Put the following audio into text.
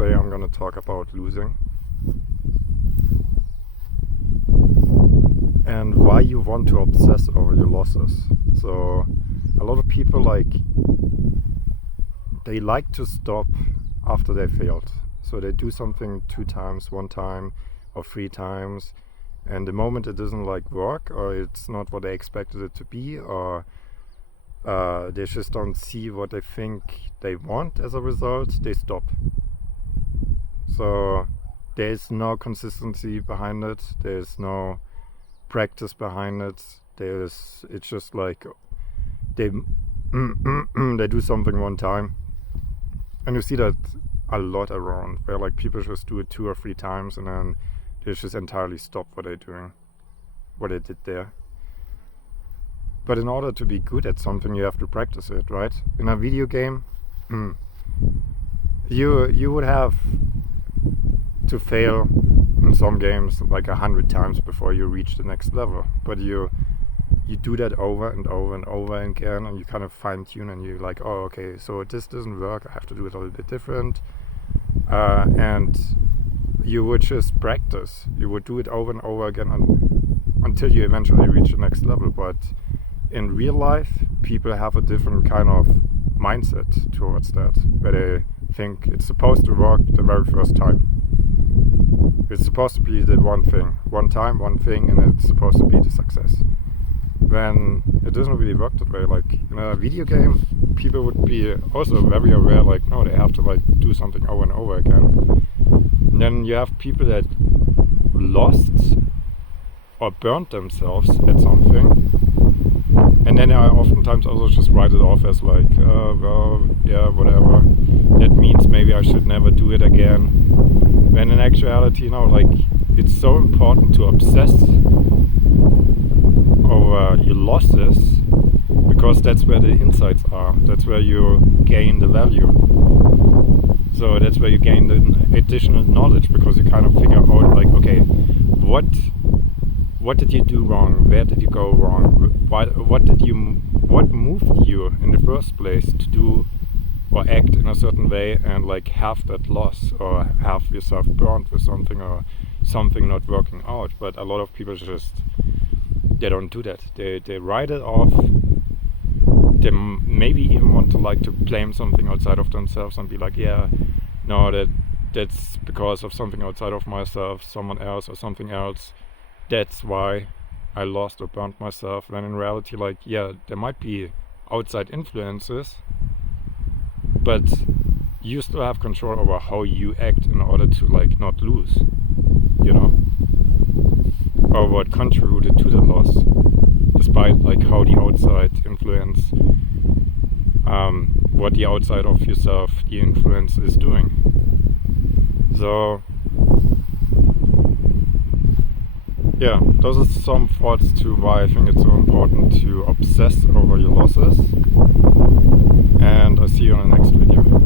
Today I'm gonna talk about losing and why you want to obsess over your losses. So a lot of people they like to stop after they failed. So they do something 2 times, 1 time or 3 times, and the moment it doesn't work, or it's not what they expected it to be, or they just don't see what they think they want as a result, they stop. So there's no consistency behind it, there's no practice behind it, it's just they they do something 1 time, and you see that a lot around, where people just do it 2 or 3 times and then they just entirely stop what they're doing, what they did there. But in order to be good at something, you have to practice it, right? In a video game, you would have to fail in some games 100 times before you reach the next level. But you do that over and over and over again, and you kind of fine tune, and you're like, oh, okay, so this doesn't work, I have to do it a little bit different. And you would just practice. You would do it over and over again until you eventually reach the next level. But in real life, people have a different kind of mindset towards that, where they think it's supposed to work the very first time. It's supposed to be the one thing, 1 time, 1 thing, and it's supposed to be the success. When it doesn't really work that way. In a video game, people would be also very aware, no, they have to do something over and over again. And then you have people that lost or burnt themselves at something, and then I oftentimes also just write it off as well, yeah, whatever. That means maybe I should never do it again. When in actuality, it's so important to obsess over your losses, because that's where the insights are. That's where you gain the value. So that's where you gain the additional knowledge, because you kind of figure out okay, what did you do wrong? Where did you go wrong? What moved you in the first place to do or act in a certain way and have that loss, or have yourself burnt with something, or something not working out? But a lot of people they don't do that. They write it off. They maybe even want to blame something outside of themselves and be yeah, no, that's because of something outside of myself, someone else or something else. That's why I lost or burnt myself. When in reality, yeah, there might be outside influences, but you still have control over how you act in order to not lose, or what contributed to the loss, despite how the outside influence, what the outside of yourself, the influence, is doing. So yeah, those are some thoughts to why I think it's so important to obsess over your losses, and I'll see you on the next video.